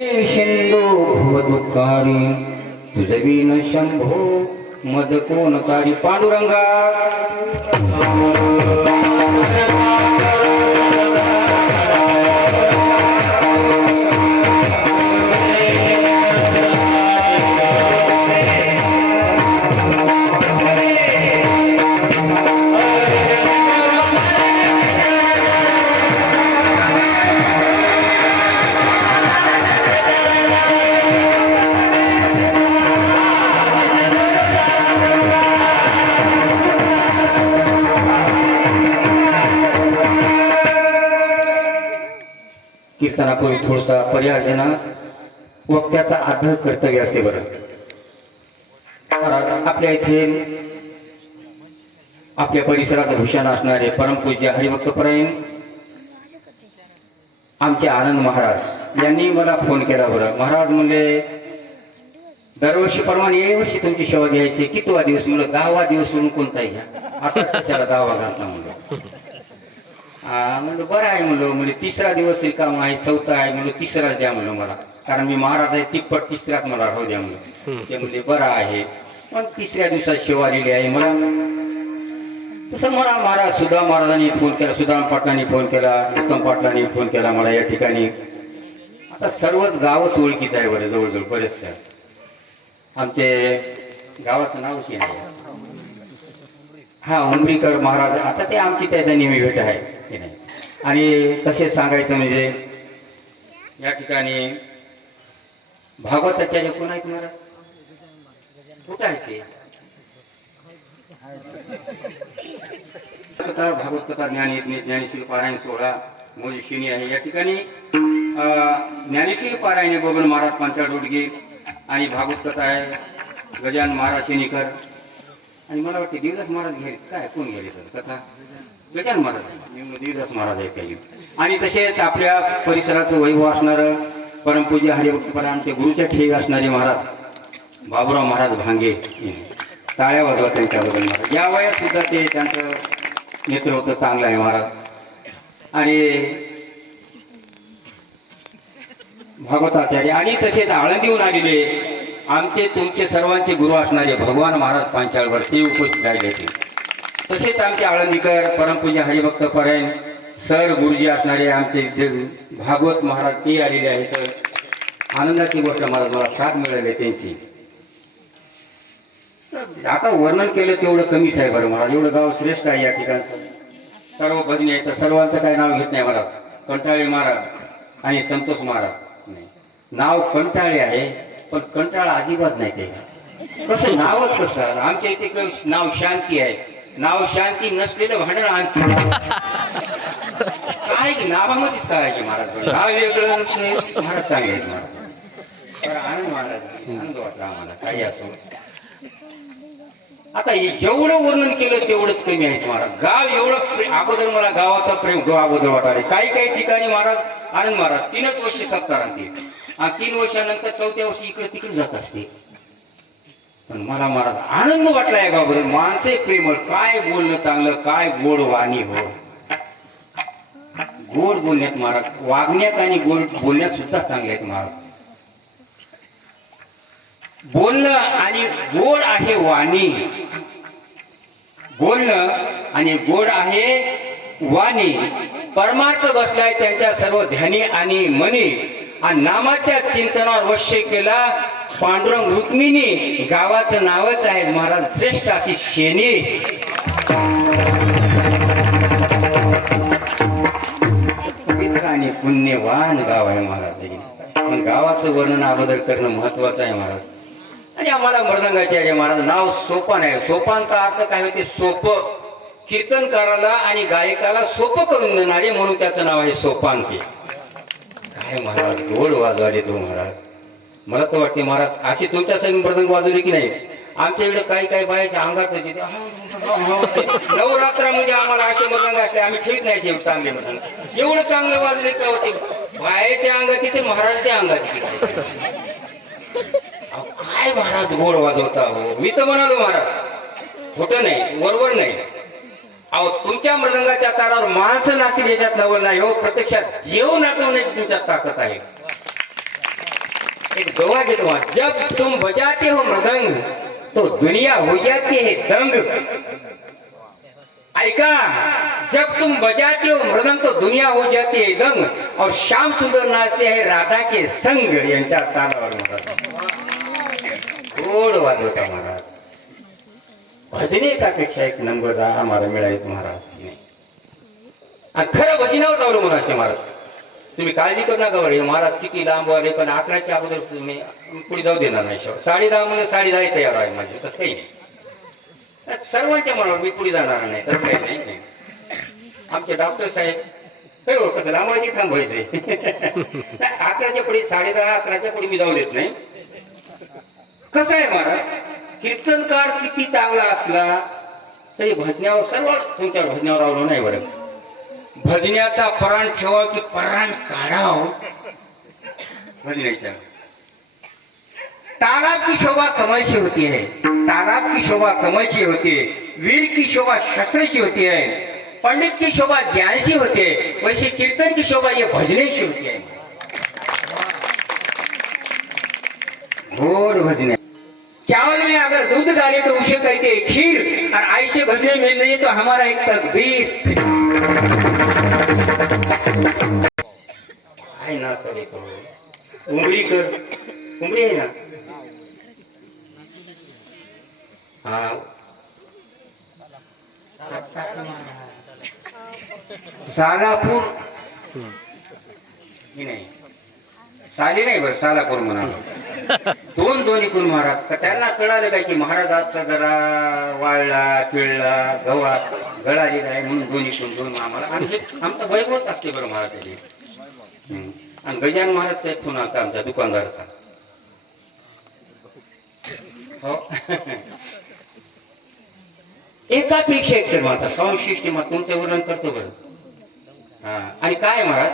सिंधू भवदुःखारी तुझवीन शंभो मज कोण तारी पांडुरंगा कीर्तनापूर्वी थोडासा पर्याय देणार वक्त्याचा आदर कर्तव्य असे बरं. आपल्या इथे आपल्या परिसराचं भूषण असणारे परमपूज्य हरिभक्तपरायण आमचे आनंद महाराज यांनी मला फोन केला बरं. महाराज म्हणले दरवर्षी प्रमाणे या वर्षी तुमची सेवा घ्यायची. कितवा दिवस म्हणलं 10वा दिवस सोडून कोणताही घ्या. आता कशाला 10वा घालता म्हणलं. म्हणलं बरं आहे म्हणलं. म्हणजे 3रा दिवस रिकाम आहे, 4था आहे म्हणलं 3राच द्या म्हणलं मला, कारण मी महाराज आहे तिप्पट 3राच मला राहू द्या म्हणलं. ते म्हणजे बरं आहे. पण 3ऱ्या दिवसात सेवा लिहिली आहे मला. तसं मला महाराज सुदाम महाराजांनी फोन केला, सुदाम पाटलांनी फोन केला, उत्तम पाटलांनी फोन केला मला या ठिकाणी. आता सर्वच गावच ओळखीचं आहे बरं, जवळजवळ बरेचसे. आमचे गावाचं नावच नाही. हा उमरीकर महाराज आता ते आमची त्याचा नेहमी भेट आहे की नाही. आणि तसेच सांगायचं म्हणजे या ठिकाणी भागवताचार्य कोण आहेत महाराज? कुठं आहे ते? भागवत कथा ज्ञानेश्वर पारायण सोहळा मोजीशिनी आहे या ठिकाणी. ज्ञानेश्वर पारायण बबन महाराज पांचाळ रोडगे आणि भागवत कथा आहे गजानन महाराज शेनीकर. आणि मला वाटते देवदास महाराज घ्यायचे काय, कोण घ्यायले तर कथा? गजानन महाराज, देवदास महाराज आहे काही. आणि तसेच आपल्या परिसराचं वैभव असणारं परमपूज्य हरिभक्तपरायण ते गुरुच्या ठेग असणारे महाराज बाबूराव महाराज भांगे. टाळ्या वाजवा त्यांच्याबद्दल. महाराज या वयात सुद्धा ते त्यांचं नेतृत्व चांगलं आहे महाराज. आणि भागवताचार्य आणि तसेच आळंदीहून आलेले आमचे तुमचे सर्वांचे गुरु असणारे भगवान महाराज पांचाळवर ते उपस्थित राहिले होते. तसेच आमचे आळंदीकर परमपूज्य हरिभक्तपरायण सर गुरुजी असणारे आमचे भागवत महाराज ते आलेले आहेत. आनंदाची गोष्ट महाराज मला साथ मिळाली त्यांची. आता वर्णन केलं तेवढं कमीच आहे बरं महाराज. एवढं गाव श्रेष्ठ आहे या ठिकाणचं. सर्व भजनी आहेत, तर सर्वांचं काही नाव घेत नाही महाराज. कंटाळे महाराज आणि संतोष महाराज नाव कंटाळे आहे, पण कंटाळा अजिबात नाही. ते कसं नावच कसं. आमच्या इथे नाव शांती आहे. नाव शांती नसलेलं भांडण आणखी काय की नावामध्येच काय की महाराज. नाव वेगळं महाराज चांगले आहेत महाराज. आनंद महाराज आनंद वाटला आम्हाला. काही असो आता जेवढं वर्णन केलं तेवढंच कमी आहे महाराज. गाव एवढं अगोदर मला गावाचा प्रेम अगोदर वाटायला. काही काही ठिकाणी महाराज आनंद महाराज 3च वर्ष सप्ताहांती आणि 3 वर्षानंतर 4थ्या वर्षी इकडे तिकडे जात असते. पण मला महाराज आनंद वाटला या गावाबद्दल. माणसे प्रेमळ, काय बोलणं चांगलं, काय गोड वाणी. हो गोड बोलण्यात महाराज, वागण्यात आणि गोड बोलण्यात सुद्धा चांगले आहेत महाराज. बोलणं आणि गोड आहे वाणी. बोलणं आणि गोड आहे वाणी. परमार्थ बसलाय त्यांच्या सर्व ध्यानी आणि मनी. आणि नामाच्या चिंतनावर वश्य केला पांडुरंग रुक्मिणी. गावाचं नावच आहे महाराज श्रेष्ठ अशी शेनी. पवित्र आणि पुण्यवान गाव आहे महाराज. पण गावाचं वर्णन अगोदर करणं महत्वाचं आहे महाराज. आणि आम्हाला मृदंगाचार्य महाराज नाव सोपान आहे. सोपानचा अर्थ काय होते? सोपं. कीर्तनकाराला आणि गायकाला सोपं करून देणारे म्हणून त्याचं नाव आहे सोपान. ते काय महाराज गोड वाजवाले तो महाराज. मला तर वाटते महाराज अशी तुमच्या संग मृदंग वाजवली की नाही. आमच्या इकडे काही काही बायाच्या अंगात नवरात्रामध्ये आम्हाला असे मृदंग असले आम्ही ठेवत नाही. एवढं चांगले मृदंग एवढं चांगलं वाजले का होते. बायाच्या अंगात तिथे महाराजच्या अंगात तिथे काय महाराज गोड वाजवता हो. मी तर म्हणालो महाराज खोटं नाही, बरोबर नाही. अहो तुमच्या मृदंगाच्या तारावर माणसं नाचतील याच्यात नवल नाही हो. प्रत्यक्षात जीव नाचवण्याची तुमच्यात ताकद आहे. एक दोहा घेतो वहां, जब तुम बजाते हो मृदंग तो दुनिया हो जाती है दंग. ऐका, जब तुम बजाते हो मृदंग तो दुनिया हो जाती है दंग और श्याम सुंदर नाचते हैं राधा के संग. यांच्या तालावर गोड वाजवता महाराज. भजने एकापेक्षा एक नंबर आम्हाला मिळाले महाराज. आणि खरं भजनावर चालू महाराज महाराज. तुम्ही काळजी करू नका बरं. महाराज किती लांब आले पण 11च्या अगोदर तुम्ही पुढे जाऊ देणार नाही. 10:30 म्हणजे 10:30 तयार आहे माझे. तसं काही नाही. सर्वांच्या मनावर मी पुढे जाणार नाही. तसं काही नाही. आमचे डॉक्टर साहेब काही हो कसं लांबाची थांबायचंय. 11च्या पुढे 10:30 11च्या पुढे मी जाऊ देत नाही. कसं आहे महाराज, कीर्तनकार किती चांगला असला तरी भजण्यावर सर्व तुमच्यावर भजण्यावर अवलंबून नाही बरं. भजण्याचा पराण ठेवा की पराण काढाव भजण्याच्या. तालाब की शोभा कमल होती है, तालाब की शोभा कमल से होती है, वीर की शोभा शस्त्र से होती है, पंडित की शोभा ज्ञान से होती है, वैसे कीर्तन की शोभा ये भजने से होती है. घोड़ भजने. चावल में अगर दूध डाले तो उसे कहते हैं खीर, और ऐसे भजने मिल रही है तो हमारा एक तकदीर है ना. तरी करो उमरी कर, उमरी आहे ना. हा सालापूर नाही, साली नाही बरं, सालापूर म्हणा. दोन इकून महाराज. त्यांना कळालं काय की महाराज आजचा जरा वाळला पिळला गव्हात गळालेला आहे म्हणून दोन आम्हाला. आणि आमचा वैभवच असते बरं महाराज. आणि गजान महाराजचा एक फोन आलता आमच्या दुकानदाराचा. हो एकापेक्षा एक सर माता संशिष्टी मग तुमचं वर्णन करतो बरं. हा आणि काय महाराज,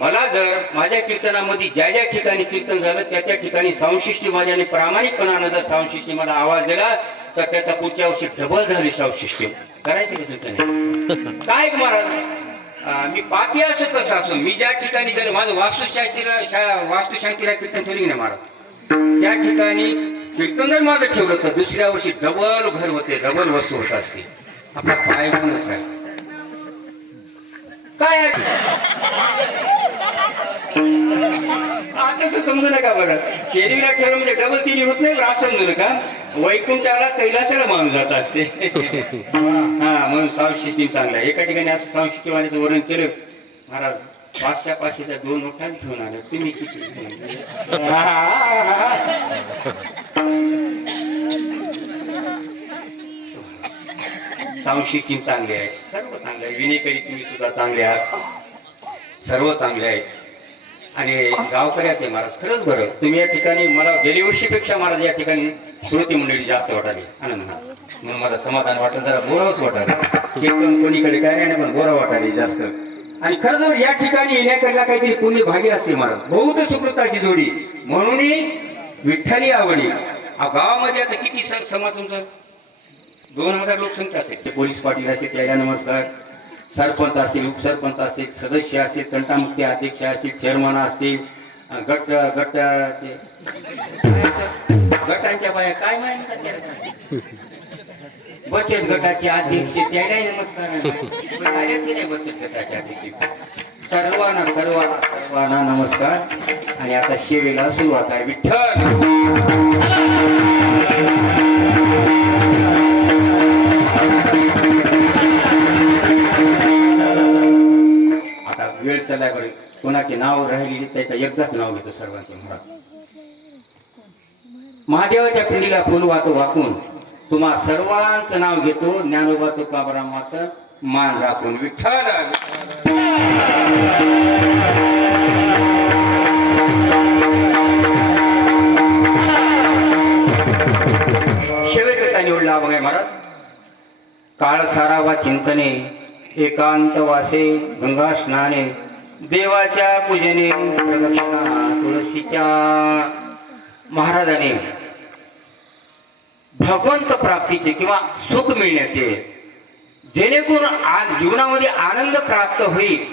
मला जर माझ्या कीर्तनामध्ये ज्या ज्या ठिकाणी कीर्तन झालं त्या त्या ठिकाणी सावशिष्टी माझ्याने प्रामाणिकपणानं जर सावशिष्टी मला आवाज दिला तर त्याचा पुढच्या वर्षी डबल झाली सावशिष्टी. करायचं का कीर्तन काय महाराज. मी पापी असो कसं असो, मी ज्या ठिकाणी जर माझं वास्तुशांतीला कीर्तन ठेवली नाही महाराज, त्या ठिकाणी कीर्तन जर माझं ठेवलं तर दुसऱ्या वर्षी डबल घर होते, डबल वस्तू होत असते. आपला पाय गुणच आहे काय. तसं समजू नका बरं. केरीला ठेवलं म्हणजे डबल तिन्ही होत नाही बरं असं समजू नका. वैकुंठाला कैलासाला माणूस जात असते. हा म्हणून सावशिष्टी चांगला आहे. एका ठिकाणी असं सावशिष्टी वाण्याचं वर्णन केलं महाराज. 500-500च्या 2 नोटाच घेऊन आले. तुम्ही किती सावशिष्टी चांगली आहे, सर्व चांगले आहे. विनेकरी तुम्ही सुद्धा चांगले आहात, सर्व चांगले आहेत. आणि गावकऱ्याचे महाराज खरंच बरं. तुम्ही या ठिकाणी मला गेल्या वर्षीपेक्षा महाराज या ठिकाणी श्रोती मंडळी जास्त वाटाली. आनंद म्हणून मला समाधान वाटलं, जरा बोरावच वाटाले. कीर्तन कोणीकडे काय नाही पण बोरा वाटाली जास्त. आणि खरंच या ठिकाणी येण्याकरता काहीतरी पुण्य भागी असते महाराज. बहुत सुकृताची जोडी म्हणून विठ्ठली आवडी. गावामध्ये आता किती समाज तुमचा 2000 लोकसंख्या असेल. ते पोलीस पाटील असतील त्याला नमस्कार, सरपंच असतील, उपसरपंच असतील, सदस्य असतील, तंटामुक्ती अध्यक्ष असतील, चेअरमन असतील, गटांच्या बाया काय माहिती, बचत गटाचे अध्यक्ष त्यालाही नमस्कार. नाही बचत गटाचे अध्यक्ष सर्वांना नमस्कार. आणि आता सेवेला सुरुवात आहे. विठ्ठल वेळ चाललाय बरे. कोणाचे नाव राहिलेली त्याच्या एकदाच नाव घेतो सर्वांचे महाराज. महादेवाच्या पिंडीला फुल वाकून तुम्हा सर्वांचं नाव घेतो. ज्ञानोबा तुकारामाचं मान राखून. विठ्ठल शेवेकरता निवडला बघा महाराज. काळ सारावा चिंतने, एकांत वासे, गंगा स्नाने, देवाच्या पूजने, प्रदक्षिणा तुळशीच्या. महाराजांनी भगवंत प्राप्तीचे किंवा सुख मिळण्याचे, जेणेकरून जीवनामध्ये आनंद प्राप्त होईल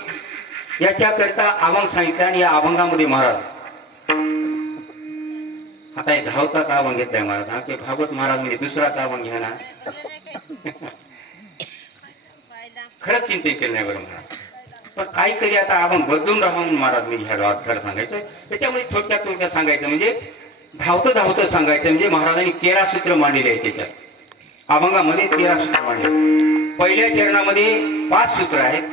याच्याकरता अभंग सांगितला. आणि या अभंगामध्ये महाराज आता हे धावताच अभंग घेतलाय महाराज. आमचे भागवत महाराज म्हणजे दुसराच अभंग घ्या ना. खरंच चिंतन केलं नाही बरं महाराज. पण काहीतरी आता अभंग बदलून राहून महाराज मी घ्यायला आज खरं सांगायचं. त्याच्यामध्ये थोडक्यात सांगायचं म्हणजे धावतं सांगायचं म्हणजे महाराजांनी 13 सूत्र मांडलेले आहे. त्याच्यात अभंगामध्ये 13 सूत्र मांडले. पहिल्या चरणामध्ये 5 सूत्र आहेत.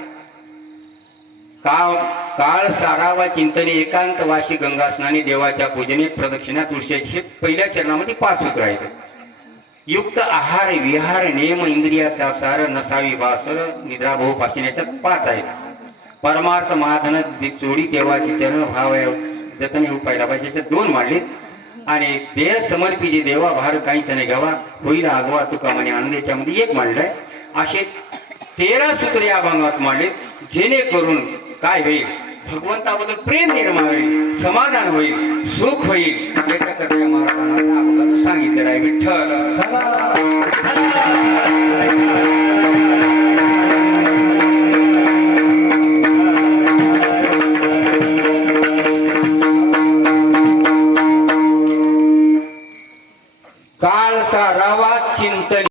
काळ सारावा चिंतने एकांत वाशी गंगा स्नानी देवाच्या पूजने प्रदक्षिणा तुळशी हे पहिल्या चरणामध्ये 5 सूत्र आहेत. युक्त आहार विहार नेम इंद्रियाचा सार नसावी बासर निद्रा भाऊ पासून याच्यात 5 आहेत. परमार्थ महाधन चोडी देवाचे चरण भाव जतने उपायला पाहिजे याच्यात 2 मांडलेत. आणि देह समर्पिजे देवा भार काहीच नाही घ्यावा होईल आगवा तुका म्हणे आनंद याच्यामध्ये 1 मांडलंय. असे 13 सूत्र या अभंगात मांडले. जेणेकरून काय होईल भगवंताबद्दल प्रेम निर्माण होईल, समाधान होईल, सुख होईल. याच्याकरता या महाराजांना अभंगातून सांगितलेलं आहे. विठ्ठल काळ सारावा चिंतन